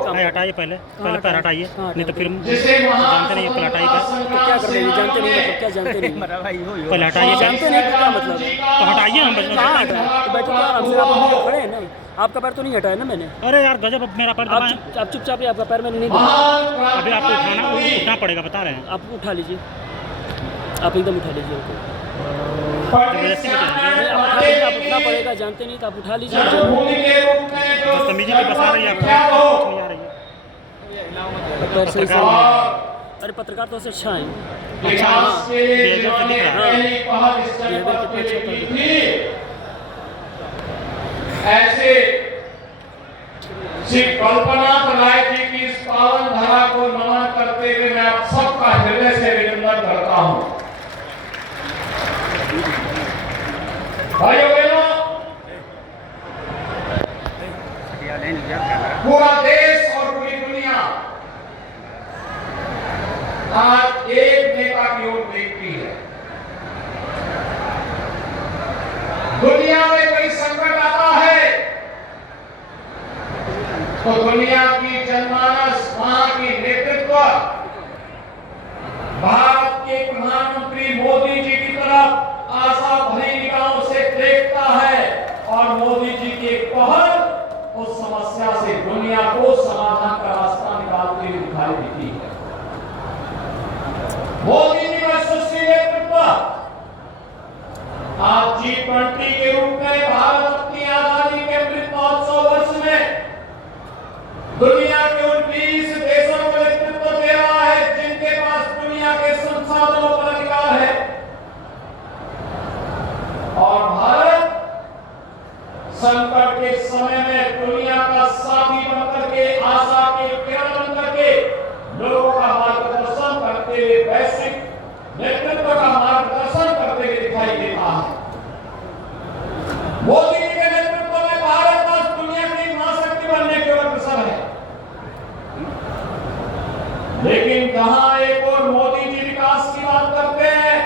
नहीं काम। हटाइए पहले पैर हटाइए, नहीं तो फिर जिसे जानते नहीं पैर हटाइए पैर। तो क्या कर रहे हैं, जानते नहीं मतलब क्या जानते नहीं? पहले हटाइए पैर। जानते नहीं तो क्या मतलब है? तो हटाइए, हम बचने कहाँ हटा है? तो बैठो आराम से, आप अपने खड़े हैं ना, आपका पैर तो नहीं हटाया ना मैंने। अरे यार गजब, अब मेरा पैर दबाएं। आप चुपचाप ही, आपका पैर मैंने नहीं दबाया। अभी आपको उठना पड़ेगा, बता रहे हैं। आप उठा लीजिए, आप एकदम उठा लीजिए उनको। जबरदस्ती बताएंगे, आप उठना पड़ेगा, जानते नहीं तो आप उठा लीजिए। बदतमीजी की बसा रही है आपको, कुछ नहीं आ रही है। पैर सही से नहीं है। अरे पत्रकार तो उससे अच्छा है। अच्छा बेइज्जत से दिख रहा है। ऐसे श्री कल्पना राय जी की इस पावन धारा को नमन करते हुए मैं आप सबका हृदय से अभिनंदन करता हूं। भाइयों बहनों, पूरा देश और पूरी दुनिया आज एक नेता की ओर देखती है। दुनिया में कोई संकट आता है तो दुनिया की जनमानस, वहां की नेतृत्व भारत के प्रधानमंत्री मोदी जी की तरफ आशा भरी निगाहों से देखता है और मोदी जी की पहल उस समस्या से दुनिया को समाधान का रास्ता निकालते हुए दिखाई देती है। मोदी जी का सुशील नेतृत्व आज G20 के रूप में भारत अपनी आजादी के अमृत महोत्सव वर्ष में दुनिया के उन 20 देशों को नेतृत्व दे रहा है जिनके पास दुनिया के संसाधनों पर अधिकार है। और भारत संकट के समय में दुनिया का साथी बनकर के, आशा के किरण बनकर के लोगों का मार्गदर्शन करते हुए, वैश्विक नेतृत्व का मार्गदर्शन करते हुए दिखाई देता है। मोदी जी के नेतृत्व में भारत आज दुनिया की महाशक्ति बनने की ओर अग्रसर है। लेकिन जहां एक और मोदी जी विकास की बात करते हैं,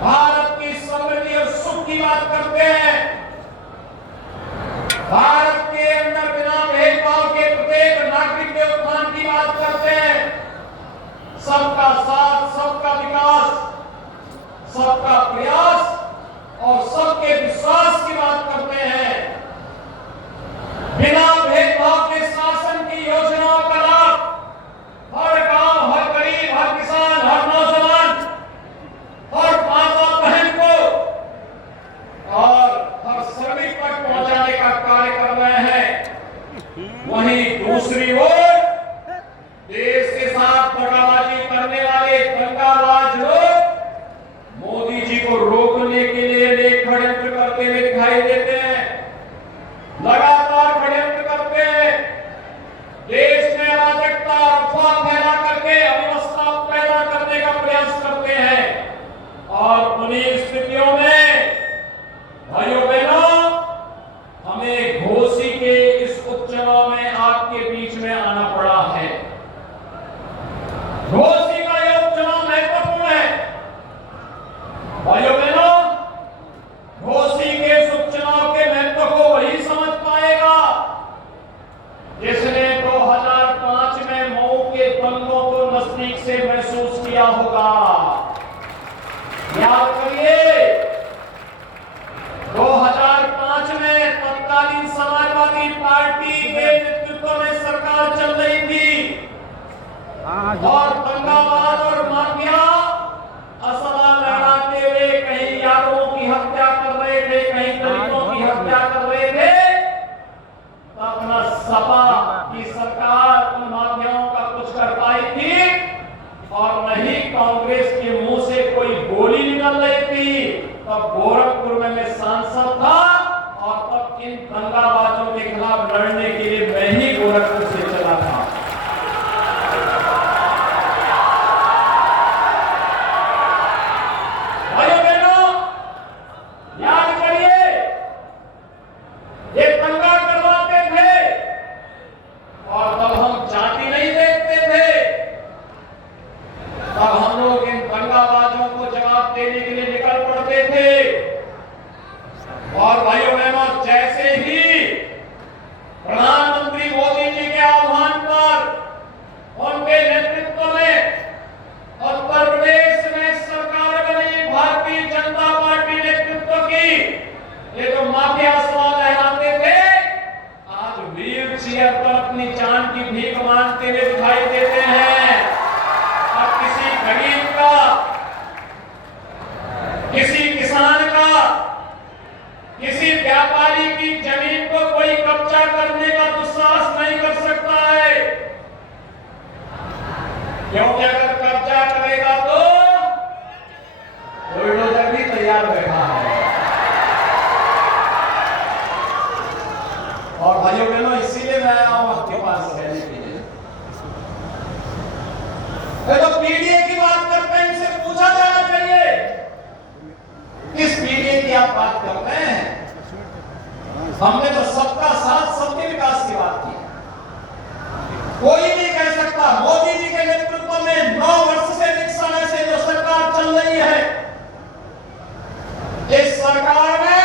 भारत की समृद्धि और सुख की बात करते हैं, भारत के अंदर बिना भेदभाव के प्रत्येक नागरिक के उत्थान की बात करते हैं, सबका साथ, सबका विकास, सबका प्रयास और सबके विश्वास की बात करते हैं, बिना भेदभाव के शासन की योजनाओं का लाभ हर गांव, हर गरीब, हर किसान, हर नौजवान, हर माता बहन को और हर श्रमिक तक पहुंचाने का कार्य कर रहे हैं। वहीं दूसरी ओर देश के साथ दगाबाजी करने वाले दंगाबाज लोग मोदी जी को रोकने के लिए षड्यंत्र करते हुए दिखाई देते हैं, लगातार षड्यंत्र करते हैं, देश में अराजकता, अफवाह फैला करके अव्यवस्था पैदा करने का प्रयास करते हैं। और उन्हीं स्थितियों में भाइयों बहनों, हमें घोसी के इस उपचुनाव में आपके बीच में आना पड़ा है। घोसी का यह उपचुनाव महत्वपूर्ण है। भाइयों बहनों, घोसी के इस उपचुनाव के महत्व को वही समझ पाएगा जिसने 2005 में मऊ के दंगों को नजदीक से महसूस किया होगा। याद करिए, 2005 में तत्कालीन समाजवादी पार्टी के नेतृत्व में सरकार चल रही थी और दंगाबाज और माफिया असला लहराते हुए कहीं यादवों की हत्या कर रहे थे, कहीं दलितों की हत्या कर रहे थे। अपना सपा की सरकार उन माफियाओं का कुछ कर पाई थी और नहीं कांग्रेस के मुंह से कोई गोली निकल रही थी। तब गोरखपुर में मैं सांसद था और तब इन दंगाबाजों के खिलाफ लड़ने के लिए मैं ही गोरखपुर से चला था। भाइयों बहनों, याद करिए, ये दंगा करवाते थे चेयर पर अपनी जान की भीख मांगते हुए दिखाई देते हैं। अब किसी गरीब का, किसी किसान का, किसी व्यापारी की जमीन को कोई कब्जा करने का दुस्साहस नहीं कर सकता है, क्योंकि अगर कब्जा करेगा तो बुलडोजर भी तैयार बैठा है। और भाइयों बहनों, इसीलिए मैं आया हूं आपके पास कहने के लिए। तो पीडीए की बात करते हैं, इनसे पूछा जाना चाहिए किस पीडीए की आप बात करते हैं। हमने तो सबका साथ सबके विकास की बात की। कोई नहीं कह सकता मोदी जी के नेतृत्व में 9 वर्ष से रिक्शा से जो सरकार चल रही है, इस सरकार में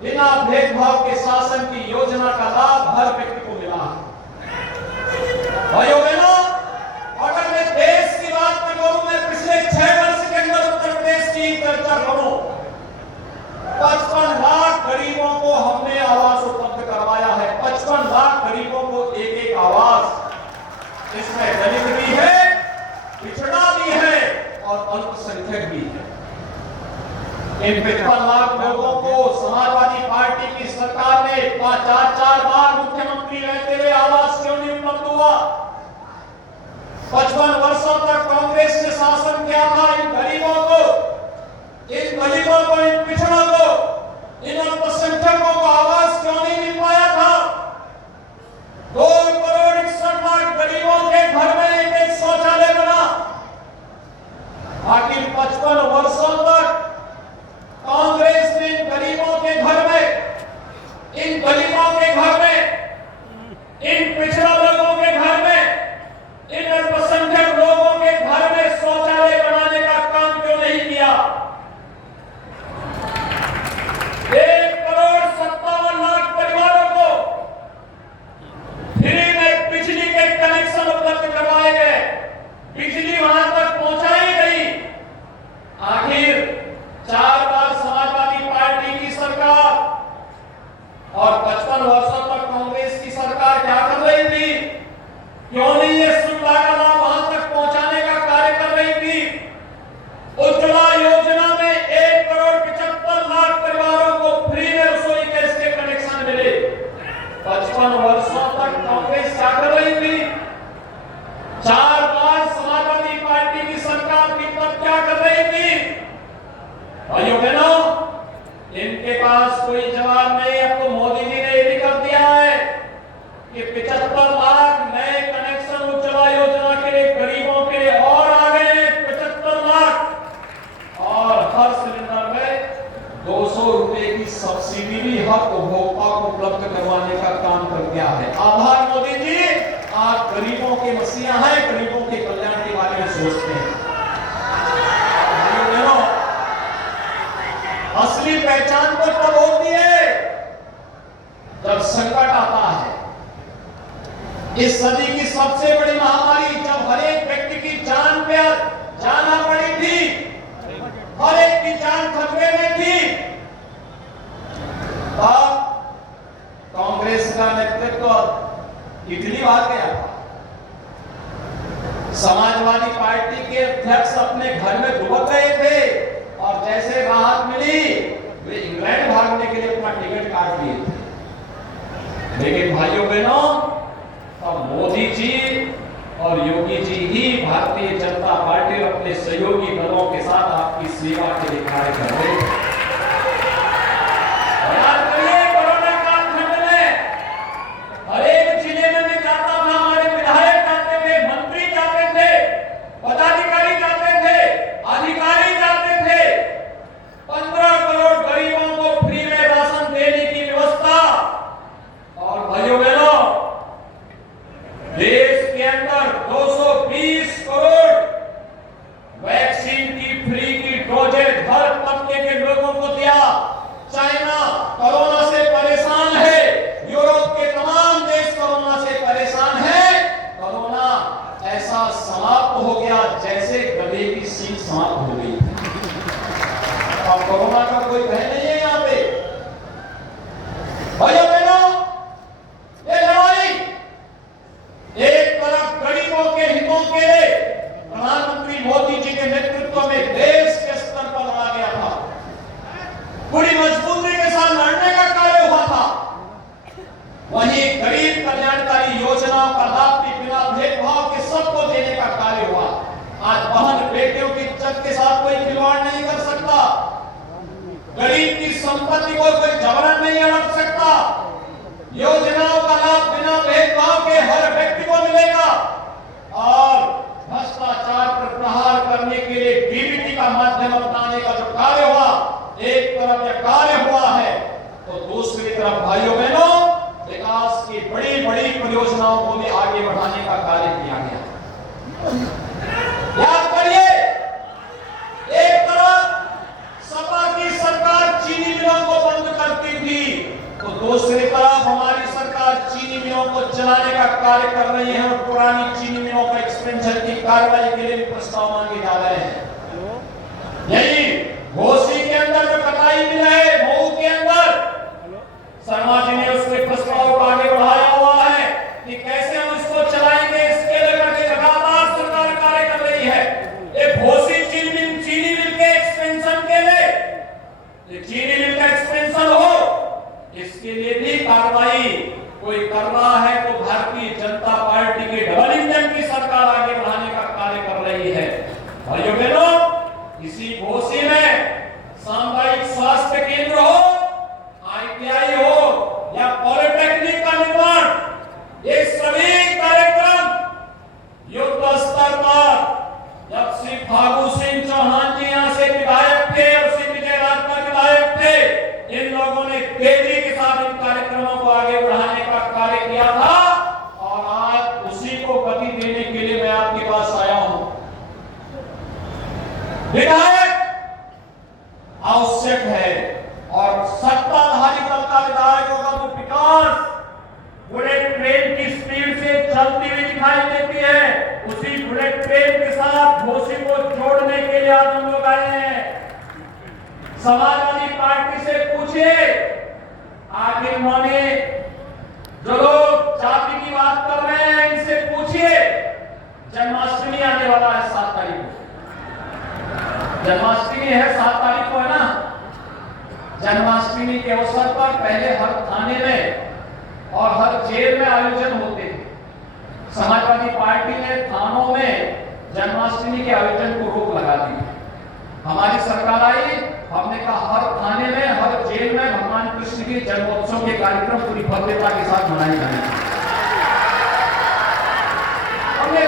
बिना भेदभाव के शासन की योजना का लाभ हर व्यक्ति को मिला है। भाइयों बहनों, अगर मैं देश की बात में करूं, मैं पिछले 6 वर्ष के अंदर उत्तर प्रदेश की चर्चा करूं, 55 लाख गरीबों को हमने आवास उपलब्ध करवाया है। 55 लाख गरीबों को एक आवास। इसमें दलित भी है, पिछड़ा भी है और अल्पसंख्यक भी है। इन 55 लाख लोगों को समाजवादी पार्टी की सरकार ने 4 बार मुख्यमंत्री रहते हुए आवास क्यों नहीं उपलब्ध हुआ? 55 वर्षों तक कांग्रेस ने शासन किया था। इन गरीबों को, इन दलितों को, इन पिछड़ों को, इन अल्पसंख्यकों को आवास क्यों नहीं मिल पाया था? 2 करोड़ 61 लाख गरीबों के घर में एक शौचालय बना। आखिर 55 वर्षों तक कांग्रेस ने इन गरीबों के घर में, इन दलितों के घर में, इन पिछड़ा लोगों के घर में, इन अल्पसंख्यक लोगों के घर में शौचालय बनाने का काम क्यों नहीं किया? 1 करोड़ 57 लाख परिवारों को फ्री में बिजली के कनेक्शन उपलब्ध करवाए गए, बिजली वहां तक पहुंचाई गई। आखिर 4 बार समाजवादी पार्टी की सरकार और 55 वर्षों तक कांग्रेस की सरकार क्या कर रही थी? क्यों नहीं ये सुविधा का लाभ वहां तक पहुंचाने का कार्य कर रही थी? उज्ज्वला योजना में 1 करोड़ 75 लाख परिवारों को फ्री में रसोई गैस के कनेक्शन मिले। 55 वर्षों तक कांग्रेस क्या कर रही थी? 4 बार समाजवादी पार्टी की सरकार थी, तब क्या कर रही थी? भाइयों बहनों, इनके पास कोई जवाब नहीं। अब तो मोदी जी ने ये भी कर दिया है कि 75 लाख नए कनेक्शन उज्ज्वला योजना के लिए गरीबों के लिए और आ गए हैं। 75 लाख और हर सिलेंडर में 200 रुपए की सब्सिडी भी हर उपभोक्ता को उपलब्ध करवाने का काम कर दिया है। आभार मोदी जी, आप गरीबों के मसीहा हैं, गरीबों के कल्याण के बारे में सोचते हैं। असली पहचान तो तब होती है जब संकट आता है। इस सदी की सबसे बड़ी महामारी, जब हर एक व्यक्ति की जान पे जाना पड़ी थी, हर एक की जान खतरे में थी, तब कांग्रेस का नेतृत्व इटली भाग गया था। समाजवादी पार्टी के अध्यक्ष अपने घर में दुबक गए थे और जैसे राहत मिली वे इंग्लैंड भागने के लिए अपना टिकट काट लिए थे। लेकिन भाइयों बहनों, अब मोदी जी और योगी जी ही भारतीय जनता पार्टी और अपने सहयोगी दलों के साथ आपकी सेवा के लिए कार्य कर रहे हैं। याद करिए, कोरोना कालखंड में हर एक जिले में मैं जाता था, हमारे विधायक जाते थे, मंत्री जाते थे, पदाधिकारी जाते थे, अधिकारी जाते थे। 15 करोड़ गरीबों को फ्री में राशन देने की व्यवस्था। और भाइयों बहनों, देश के अंदर 220 करोड़ वैक्सीन की फ्री की डोजेज हर तबके के लोग योजनाओं को भी आगे बढ़ाने का कार्य किया गया। याद करिए, एक तरफ सपा की सरकार चीनी मिलों को बंद करती थी, तो दूसरी तरफ हमारी सरकार चीनी मिलों को चलाने का कार्य कर रही है और पुरानी चीनी मिलों का एक्सपेंशन की कार्रवाई के लिए भी प्रस्ताव मांगे जा रहे हैं। यही घोसी के अंदर जो कटाई मिल है, मऊ के अंदर शर्मा जी ने उसके प्रस्ताव को आगे बढ़ाया हुआ है कि कैसे हम इसको चलाएंगे, इसके लेकर के लगातार सरकार कार्य कर रही है। ये घोसी चीनी मिल के एक्सपेंशन के लिए, चीनी मिल का एक्सपेंशन हो, इसके लिए भी कार्रवाई कोई कर रहा है तो भारतीय जनता पार्टी के डबल इंजन की सरकार आगे बढ़ाने का कार्य कर रही है। भाइयों बहनों, इसी घोसी में सामुदायिक स्वास्थ्य केंद्र हो, ITI हो या पॉलिटेक्निक का निर्माण, ये सभी कार्यक्रम युद्ध स्तर पर जब श्री फागू सिंह चौहान जी यहाँ से विधायक थे और श्री विजय राजभर विधायक थे, इन लोगों ने तेजी के साथ इन कार्यक्रमों को आगे बढ़ाने का कार्य किया था और आज उसी को गति देने के लिए मैं आपके पास आया हूं। विधायक आवश्यक है और सत्ताधारी दल का विधायक होगा तो विकास बुलेट ट्रेन की स्पीड से चलती हुई दिखाई देती है। उसी बुलेट ट्रेन के साथ घोसी को जोड़ने के लिए आज हम लोग आए हैं। समाजवादी पार्टी से पूछिए, आखिर उन्होंने जो लोग जाति की बात कर रहे हैं इनसे पूछिए, जन्माष्टमी आने वाला है 7 तारीख को, जन्माष्टमी है 7 तारीख को, है ना। जन्माष्टमी के अवसर पर पहले हर थाने में और हर जेल में आयोजन होते थे। समाजवादी पार्टी ने थानों में जन्माष्टमी के आयोजन को रोक लगा दी। हमारी सरकार आई, हमने कहा हर थाने में, हर जेल में भगवान कृष्ण के जन्मोत्सव के कार्यक्रम पूरी भव्यता के साथ मनाए जाएंगे। हमने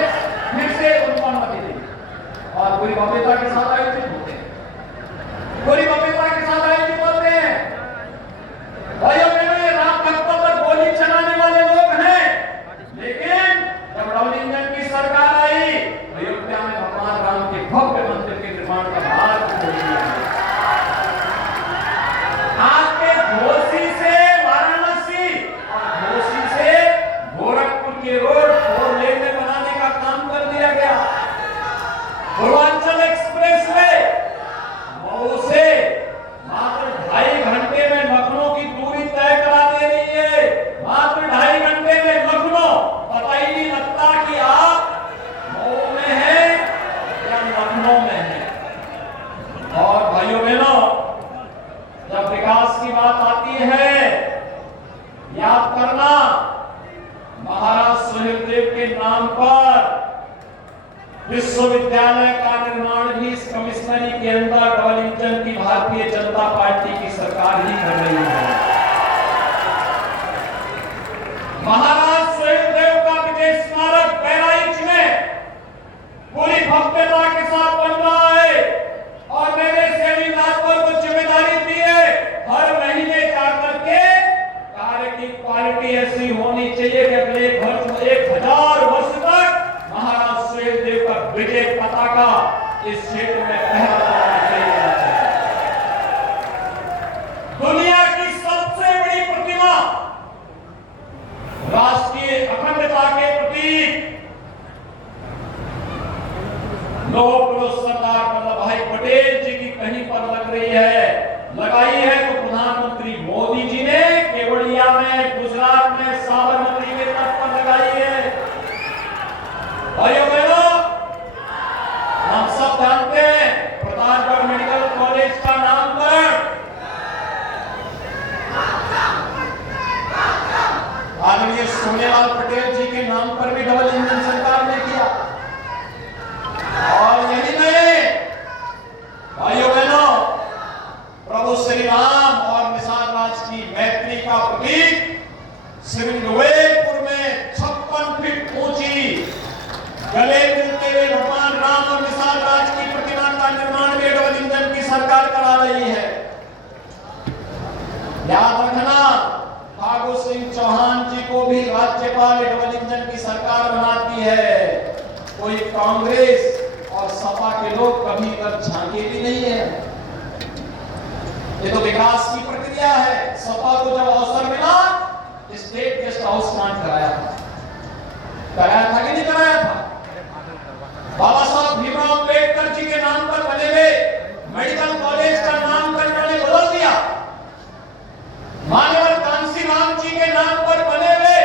फिर से उनको अनुमति दी और पूरी भव्यता के साथ आयोजित होते हैं, पूरी भव्यता के साथ आयोजित होते हैं। भाइयों बहनों, ये राम भक्तों पर गोली चलाने वाले लोग हैं, लेकिन जब डबल इंजन की सरकार आई, अयोध्या में भगवान राम के भव्य मंदिर के निर्माण का भार छोड़ दिया। आपके घोसी से वाराणसी और घोसी से गोरखपुर के रोड 4 लेन में बनाने का काम कर दिया गया। पूर्वांचल एक्सप्रेस वे मऊ से मात्र 2.5 घंटे में लखनऊ की दूरी तय करा दे रही है। मात्र 2.5 घंटे में लखनऊ, पता ही नहीं लगता कि आप मऊ में हैं या लखनऊ में हैं। और भाइयों बहनों, जब विकास की बात आती है, याद करना, महाराज सुहेलदेव के नाम पर विश्वविद्यालय का निर्माण भी इस कमिश्नरी के अंदर डबल इंजन की भारतीय जनता पार्टी की सरकार ही कर रही है। महाराज सुहेलदेव का विजय स्मारक बहराइच में पूरी भव्यता के साथ बन रहा है और मैंने श्री राजभर को जिम्मेदारी दी है, हर महीने जाकर के कार्य की क्वालिटी ऐसी होनी चाहिए कि अगले 1000 वर्ष तक महाराज सुहेलदेव का विजय पताका इस क्षेत्र में फहराना चाहिए। दुनिया की सबसे बड़ी प्रतिमा, राष्ट्रीय अखंडता के प्रतीक लौह पुरुष सरदार वल्लभ भाई पटेल जी की कहीं पर लग रही है, लगाई है तो प्रधानमंत्री मोदी जी ने केवड़िया में, गुजरात में साबरमती के तट पर लगाई है। भाइयों बहनों, हम सब जानते हैं प्रतापगढ़ मेडिकल कॉलेज का नामकरण आदरणीय सोनेलाल पटेल जी के नाम पर भी डबल इंजन सरकार ने किया। और यही नहीं, भाइयों बहनों, प्रभु श्री राम और निषाद राज की मैत्री का प्रतीक श्रीविजयपुर में 56 फीट ऊंची गले मिलते हुए भगवान राम और निषाद राज की प्रतिमा का निर्माण भी डबल इंजन की सरकार करा रही है। याद रखना, फागू सिंह चौहान जी को भी राज्यपाल डबल सरकार बनाती है, कोई कांग्रेस और सपा के लोग कभी तक झांके भी नहीं है। ये तो विकास की प्रक्रिया है। सपा को जब अवसर मिला स्टेट गेस्ट हाउस प्लांट कराया था कि नहीं कराया था? बाबा साहब भीमराव अंबेडकर जी के नाम पर बने हुए मेडिकल कॉलेज का नामकरण ने बदल दिया। मान्यवर कांसी राम जी के नाम पर बने हुए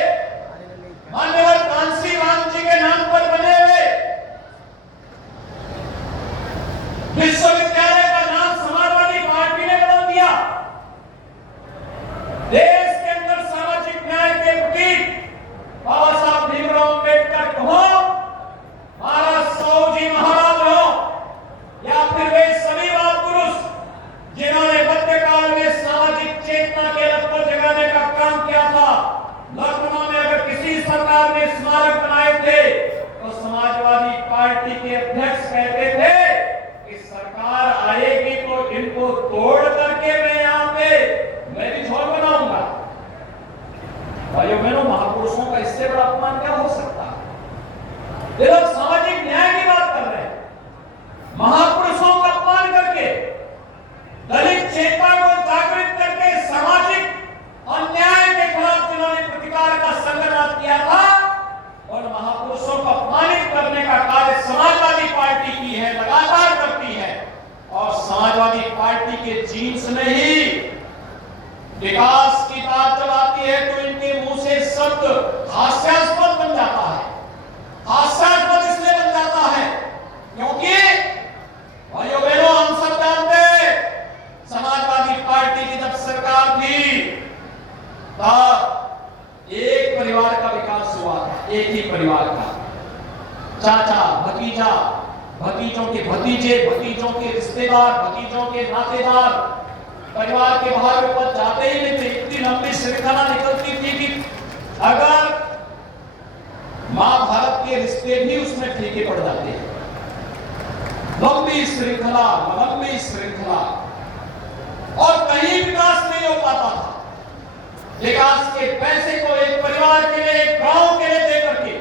मान्यवर कांसी राम जी के नाम पर बने हुए विश्वविद्यालय का नाम समाजवादी पार्टी ने बदल दिया। देश के अंदर सामाजिक न्याय के प्रतीक बाबा साहब भीमराव अंबेडकर को महाराज साहू जी महाराज हो या फिर वे सभी महापुरुष जिन्होंने मध्यकाल में सामाजिक चेतना के लहर को जगाने का काम किया था। लखनऊ में अगर किसी सरकार ने स्मारक बनाए थे तो समाजवादी पार्टी के अध्यक्ष कहते थे कि सरकार आएगी तो इनको तोड़ करके मैं यहाँ पे मैं भी झोल बनाऊंगा। भाइयों बहनों, महापुरुषों का इससे बड़ा अपमान क्या हो सकता है? ये लोग सामाजिक न्याय की बात कर रहे हैं, महापुरुषों का अपमान करके, दलित चेतना को जागृत करके, सामाजिक अन्याय के खिलाफ जिन्होंने प्रतिकार का संग्राम किया था और महापुरुषों को अपमानित करने का कार्य समाजवादी पार्टी की है, लगातार करती है। और समाजवादी पार्टी के जीन्स में ही विकास की बात जब आती है तो इनके मुंह से शब्द हास्यास्पद बन जाता है। हास्यास्पद इसलिए बन जाता है क्योंकि भाइयों बहनों, हम सब जानते हैं समाजवादी पार्टी की जब सरकार थी तब एक परिवार का विकास हुआ था, एक ही परिवार का। चाचा, भतीजा, भतीजों के भतीजे, भतीजों के रिश्तेदार, भतीजों के नातेदार परिवार के बाहर ऊपर जाते ही नहीं थे। इतनी लंबी श्रृंखला निकलती थी कि अगर महाभारत के रिश्ते भी उसमें फीके पड़ जाते हैं। लंबी श्रृंखला, लंबी श्रृंखला, और कहीं विकास नहीं हो पाता था। विकास के पैसे को एक परिवार के लिए, एक गांव के लिए देकर के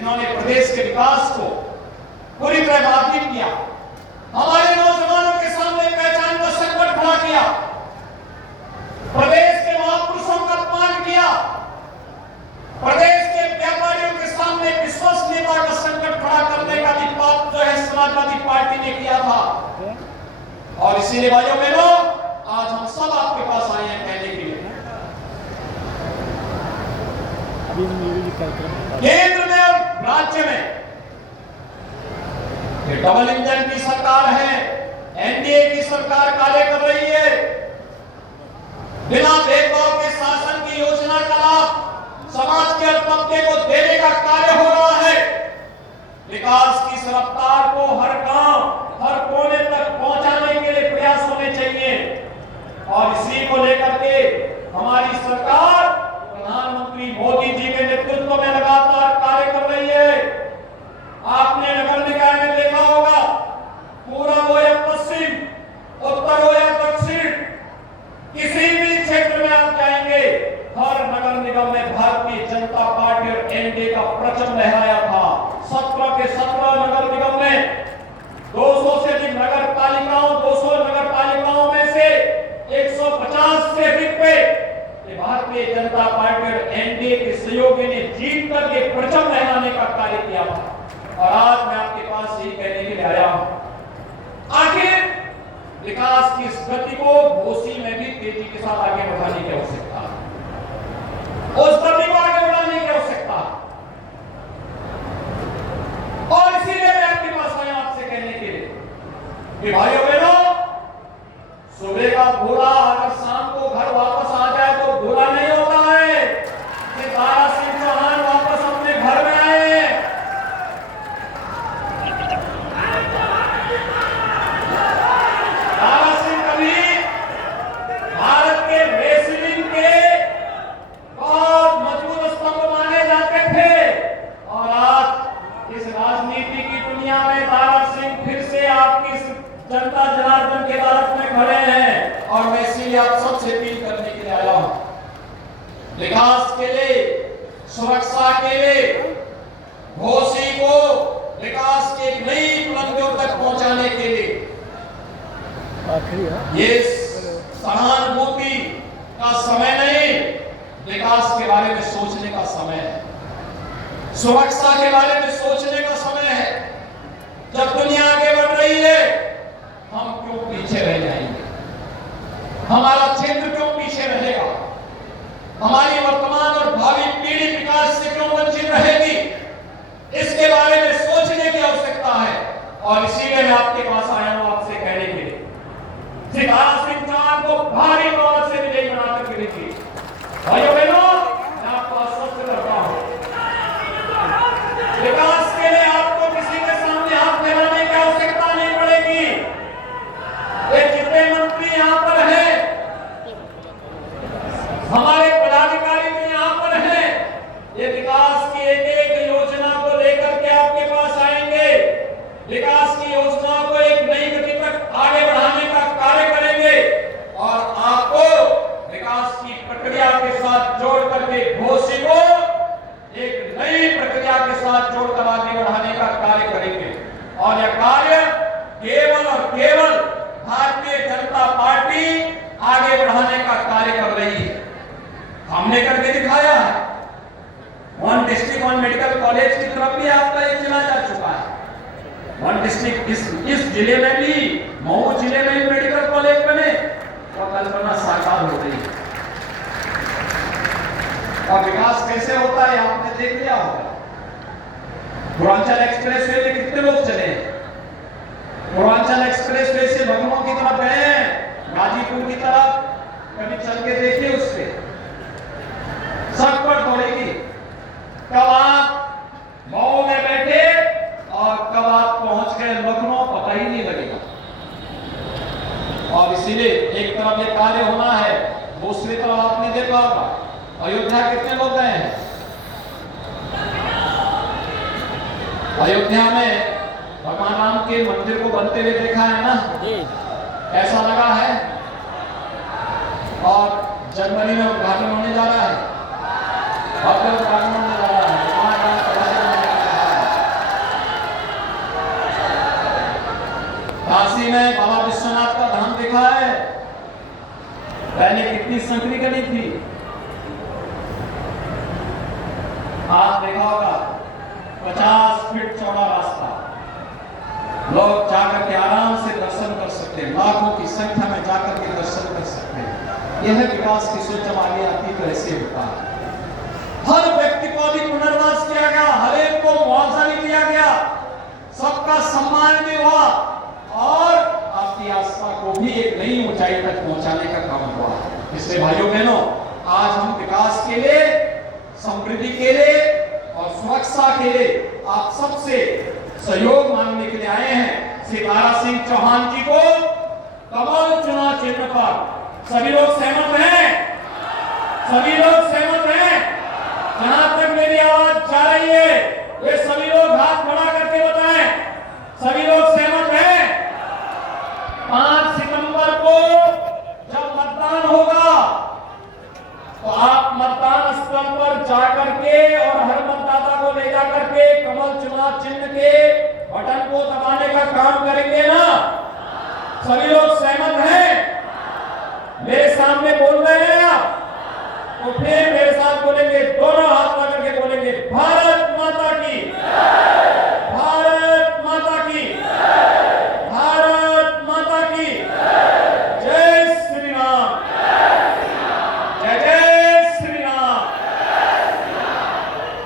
इन्होंने प्रदेश के विकास को पूरी तरह बाधित किया। हमारे नौजवानों के सामने पहचान का संकट खड़ा किया, प्रदेश के महापुरुषों का अपमान किया, प्रदेश के व्यापारियों के सामने विश्वसनीयता का संकट खड़ा करने का भी पाप जो है समाजवादी पार्टी ने किया था। और इसीलिए भाइयों बहनों, आज हम सब आपके पास आए हैं कहने के लिए, केंद्र में और राज्य में ये डबल इंजन की सरकार है, एनडीए की सरकार कार्य कर रही है। बिना भेदभाव के शासन की योजना का लाभ समाज के हर तबके को देने का कार्य हो रहा है। विकास की इस रफ्तार को हर गांव, हर कोने तक पहुंचाने के लिए प्रयास होने चाहिए। और इसी को लेकर के हमारी सरकार प्रधानमंत्री मोदी जी के नेतृत्व में लगातार कार्य कर रही है। आपने नगर निकाय में देखा होगा, पूर्व हो या पश्चिम, उत्तर हो या दक्षिण, किसी भी क्षेत्र में आप जाएंगे, हर नगर निगम में भारतीय जनता पार्टी और एनडीए का परचम लहराया था। 17 के 17 नगर निगम में 200 से अधिक नगर पालिकाओं, 200 नगर पालिकाओं में से 150 से अधिक पे भारतीय जनता पार्टी और एनडीए के सहयोगी ने जीत कर के परचम लहराने का कार्य किया था। और आज मैं आपके पास यही कहने के लिए आया हूं, आखिर विकास की इस गति को घोसी में भी तेजी के साथ आगे बढ़ाने की आवश्यकता है, उस गति को आगे बढ़ाने की आवश्यकता है। और इसीलिए मैं आपके पास आया आपसे कहने के लिए कि भाइयों बहनों, सुबह का घोड़ा अगर शाम को घर वापस आ जाए तो घोड़ा नहीं होता है कि दारा सिंह चौहान वापस अपने घर में आए। दारा सिंह कभी भारत के रेसलिंग के बहुत मजबूत स्तंभ माने जाते थे, और आज इस राजनीति की दुनिया में दारा सिंह फिर से आपकी जनता जनार्दन के अदालत में खड़े हैं। और मैं इसीलिए आप सबसे अपील करने के लिए आया हूं, विकास के लिए, सुरक्षा के लिए, घोसी को विकास के नई बुलंदियों तक पहुंचाने के लिए ये सहानुभूति का समय नहीं, विकास के बारे में सोचने का समय है, सुरक्षा के बारे में सोचने का समय है। जब दुनिया आगे बढ़ रही है, हम क्यों पीछे रह जाएंगे? हमारा क्षेत्र क्यों पीछे रहेगा? हमारी वर्तमान और भावी पीढ़ी विकास से क्यों वंचित रहेगी? इसके बारे में सोचने की आवश्यकता है। और इसीलिए मैं आपके पास आया हूं आपसे कहने के लिए, शिवराज सिंह चौहान को भारी बहुमत से विजयी बनाकर के देखिए। भाइयों बहनों, मैं आपको आश्वस्त करता हूं, विकास के लिए आपको किसी के सामने हाथ फैलाने की आवश्यकता नहीं पड़ेगी। ये जितने मंत्री यहां पर हैं, हमारे पदाधिकारी जो यहां पर हैं, ये विकास की एक एक योजना को लेकर के आपके पास आएंगे, विकास की योजनाओं को एक नई गति तक आगे बढ़ाने का कार्य करेंगे और आपको विकास की प्रक्रिया के साथ जोड़ करके घोसी को एक नई प्रक्रिया के साथ जोड़कर आगे बढ़ाने का कार्य करेंगे। और यह कार्य केवल और केवल भारतीय जनता पार्टी आगे बढ़ाने का कार्य कर रही है। हमने करके दिखाया है। One district one medical college की तरफ भी आपका एक जिला जा चुका है। वन डिस्ट्रिक्ट इस जिले में भी, मऊ जिले में भी मेडिकल कॉलेज बने और कल्पना साकार हो रही है। और विकास कैसे होता है आपने देख लिया होगा। पूर्वांचल एक्सप्रेसवे में कितने लोग चले हैं? पूर्वांचल एक्सप्रेसवे से लखनऊ की तरफ गए हैं, गाजीपुर की तरफ, कभी चल के देखिए, उससे सड़क दौड़ेगी। कब आप मऊ में बैठे और कब आप पहुंच गए लखनऊ, पता ही नहीं लगेगा। और इसीलिए एक तरफ ये कार्य होना है, दूसरी तरफ आपने देखा होगा अयोध्या कितने लोग गए हैं? अयोध्या में भगवान राम के मंदिर को बनते हुए देखा है ना, ऐसा लगा है। और जनवरी में उद्घाटन होने जा रहा है, भव्य उद्घाटन होने जा रहा है। काशी में बाबा विश्वनाथ का धाम देखा है, पहले कितनी संकरी गली थी, आप देखा होगा 50 फीट चौड़ा रास्ता, लोग जाकर के आराम से दर्शन कर सकते हैं, लाखों की संख्या में जाकर के दर्शन कर सकते हैं। यह विकास की सोच जब आगे आती तो ऐसे होता है। हर व्यक्ति को भी पुनर्वास किया गया, हर एक को मुआवजा भी दिया गया, सबका सम्मान भी हुआ और आपकी आस्था को भी एक नई ऊंचाई तक पहुंचाने का काम हुआ। इसलिए भाइयों बहनों, आज हम विकास के लिए, समृद्धि के लिए और सुरक्षा के लिए आप सबसे सहयोग मांगने के लिए आए हैं। शिवराज सिंह चौहान जी को कमल चुनाव चिन्ह पर सभी लोग सहमत हैं? सभी लोग सहमत हैं? जहां तक मेरी आवाज जा रही है, वे सभी लोग हाथ खड़ा करके बताएं, सभी लोग सहमत हैं? 5 सितंबर को जब मतदान होगा तो आप मतदान स्थल पर जाकर के और हर मतदाता को ले जाकर के कमल चुनाव चिन्ह के बटन को दबाने का काम करेंगे ना? सभी लोग सहमत हैं? मेरे सामने बोल रहे हैं आप, तो फिर मेरे साथ बोलेंगे, दोनों हाथ लगा करके बोलेंगे, भारत माता की, भारत माता की, भारत माता की।